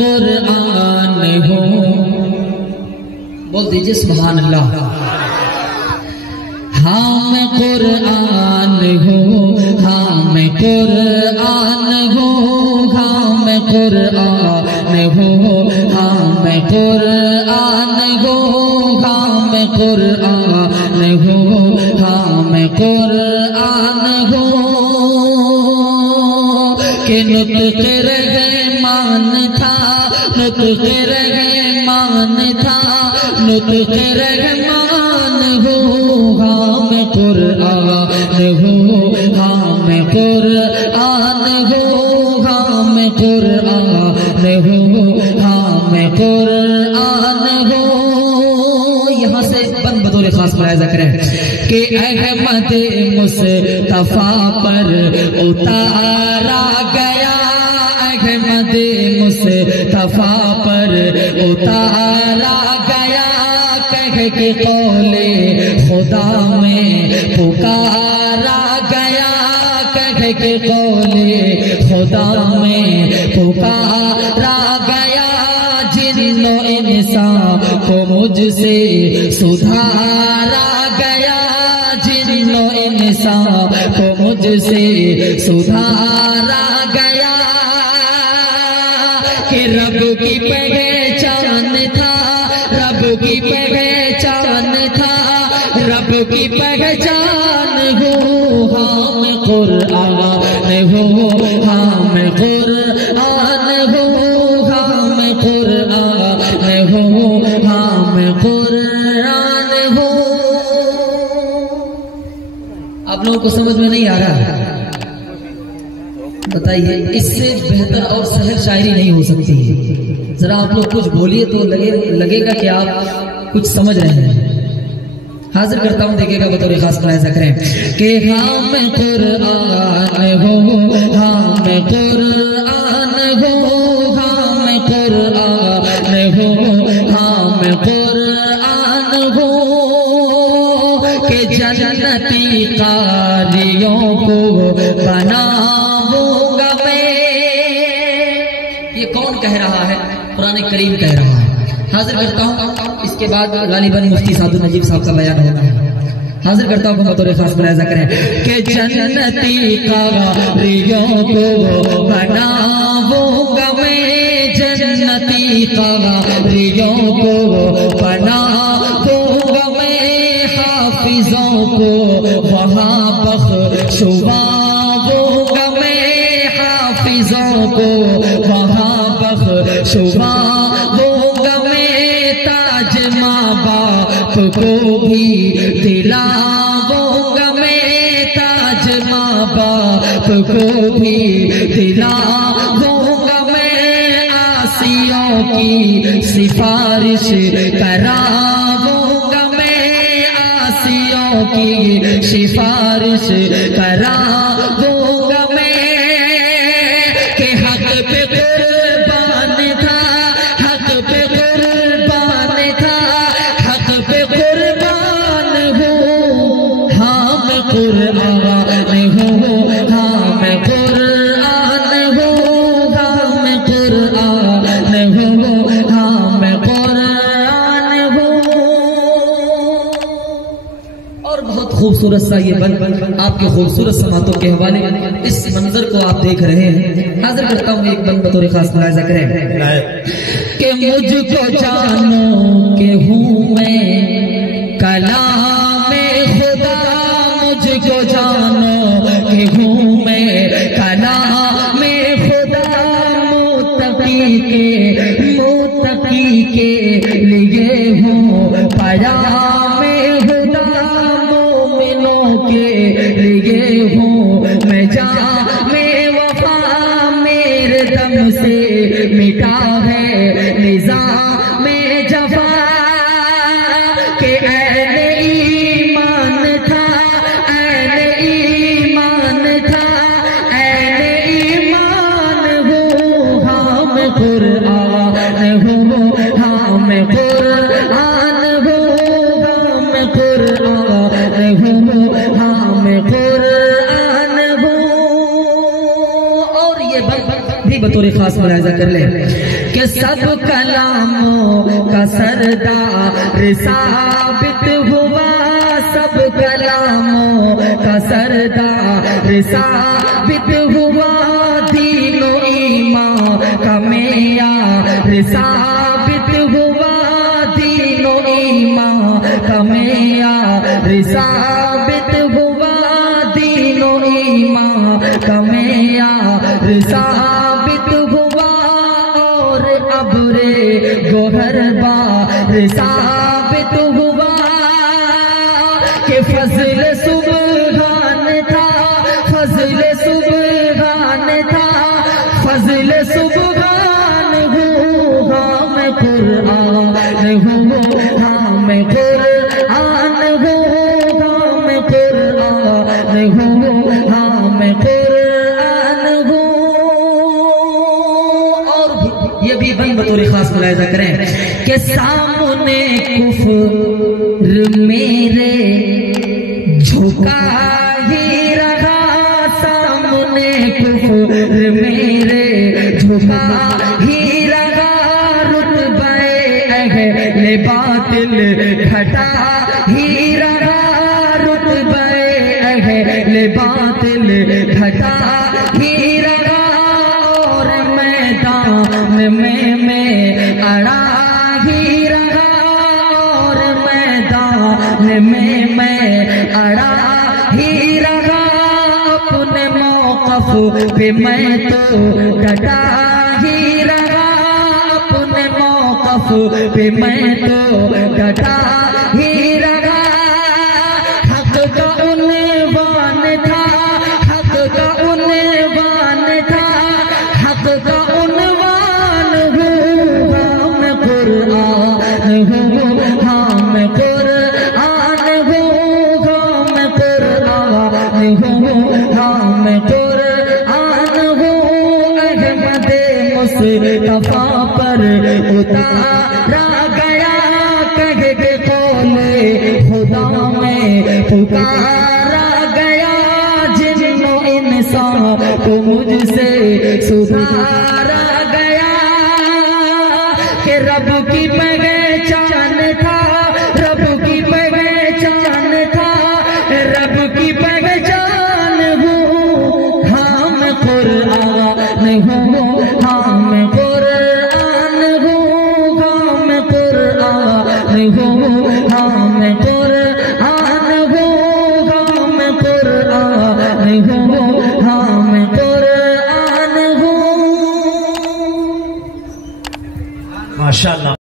قرآن ہوں. بول دیجئے سبحان اللہ. ہاں میں قرآن ہوں، ہاں میں قرآن ہوں، ہاں میں قرآن ہوں، ہاں میں قرآن ہوں، ہاں میں قرآن ہوں، ہاں میں قرآن ہوں. کہ نطق رحمان تھا، نطق رحمان تھا، نطق رحمان ہوں. ہاں میں قرآن ہوں، ہاں میں قرآن ہوں، ہاں میں قرآن ہوں، ہاں میں قرآن ہوں. یہاں سے بند بطور خاص ملاحظہ کریں کہ احمد مصطفیٰ پر اتارا گیا، احمد مصطفیٰ پر اتارا گیا. کہہ کے قول خدا میں پکارا گیا، کہہ کے قول خدا میں پکارا گیا. جن و انسان کو مجھ سے سدھارا گیا، جن و انسان کو مجھ سے سدھارا گیا. کہ رب کی پہچان تھا، رب کی پہچان تھا، رب کی پہچان ہو. ہاں میں قرآن ہوں، ہاں میں قرآن ہوں، ہاں میں قرآن ہوں، ہاں میں قرآن ہوں. آپ لوگوں کو سمجھ میں نہیں آ رہا؟ بتائیے اس سے بہتر اور سہل شاعری نہیں ہو سکتی. ذرا آپ لوگ کچھ بولیے تو لگے گا کہ آپ کچھ سمجھ رہے ہیں. حاضر کرتا ہوں، دیکھے گا بطور خاص ملاحظہ کریں کہ ہاں میں قرآن ہوں، ہاں میں قرآن ہوں، ہاں میں قرآن ہوں، ہاں میں قرآن ہوں. کہ جنتی قاریوں کو بناؤں گا میں. یہ کون کہہ رہا ہے؟ قرآن کریم کہہ رہا ہے. حاضر کرتا ہوں، اس کے بعد غالباً مفتی سعد النجیب صاحب کا بیان ہونا ہے. حاضر کرتا ہوں بطور خاص ملاحظہ کریں کہ جنتی قاریوں کو بناؤں گا میں، جنتی قاریوں کو بناؤں گا میں. حافظوں کو وہاں بخشواؤں گا میں، حافظوں کو وہاں بخشواؤں گا میں. تاج ماں باپ کو بھی دلاؤں گا میں، تاج ماں باپ کو بھی دلاؤں گا میں. آسیوں کی سفارش کراؤں گا میں، آسیوں کی سفارش کراؤں گا میں. کہ حق پہ قربان تھا، حق پہ قربان تھا، حق پہ قربان ہوں. ہاں میں قرآن ہوں، ہاں میں قرآن ہوں، ہاں میں قرآن ہوں، ہاں میں قرآن ہوں. اور بہت خوبصورت سا یہ بند آپ کے خوبصورت سماعتوں کے حوالے اس منظر کو آپ دیکھ رہے ہیں. حاضر کرتا ہوں ایک بند بطور خاص ملاحظہ کریں کہ مجھ کو جانو کہ ہوں میں کلام خدا، مجھ کو جانو کہ ہوں میں کلام خدا. متقی کے لیے ہوں پیام خدا، مومنوں کے لیے ہوں میں جام وفا. میرے دم سے مٹا ہے نظام جفا. کہ اہل ایمان تھا، اہل ایمان تھا، اہل ایمان ہو. ہاں میں قرآن ہوں، ہاں میں قرآن ہوں، ہاں میں قرآن ہوں، ہاں میں قرآن ہوں. اور یہ بھی بطور خاص ملاحظہ کر لیں کہ سب کلاموں کا سردار ثابت ہوا، سب کلاموں کا سردار ثابت ہوا، دین و ایمان کا معیار ثابت ہوا، دین و ایمان کا معیار ثابت ہوا، دین و ایمان کا معیار ثابت ہوا، اور ابر گوہر بار ثابت ہوا کہ فضل سبحان تھا، فضل سبحان تھا، فضل سبحان ہو، ہم قرآن ہو، ہم قرآن ہو، ہم قرآن ہو، ہم قرآن ہو۔ اور یہ بھی بن بطور خاص ملاحظہ کریں کہ سامنے کفر میرے جھکا ہی رہا، سامنے کفر میرے جھکا ہی رہا، رتبہ اہل باطل گھٹا ہی رہا، رتبہ اہل باطل گھٹا ہی رہا، اور میدان میں اڑا ہی رہا، اور میدان میں اڑا ہی رہا، اپنے موقف پہ میں تو ڈٹا ہی رہا، اپنے موقف پہ میں تو ڈٹا ہی رہا، حق کا عنوان تھا، حق کا عنوان تھا، حق کا عنوان ہو، ہم قرآن ہو، ہم قرآن ہو، ہم قرآن ہو، ہم قرآن ہو، احمد مصطفیٰ پر اتارا گیا، کہہ کے قول خدا میں پکارا گیا، جن و انسان کو مجھ سے سدھارا گیا، کہ رب کی پہچان تھا، رب کی پہچان تھا، رب کی پہچان ہو، ہم قرآن ہو، ہم قرآن ہو، ہم قرآن ہو، ہم قرآن ہو، ہم قرآن ہو، ہم قرآن ہو۔ ماشاءاللہ۔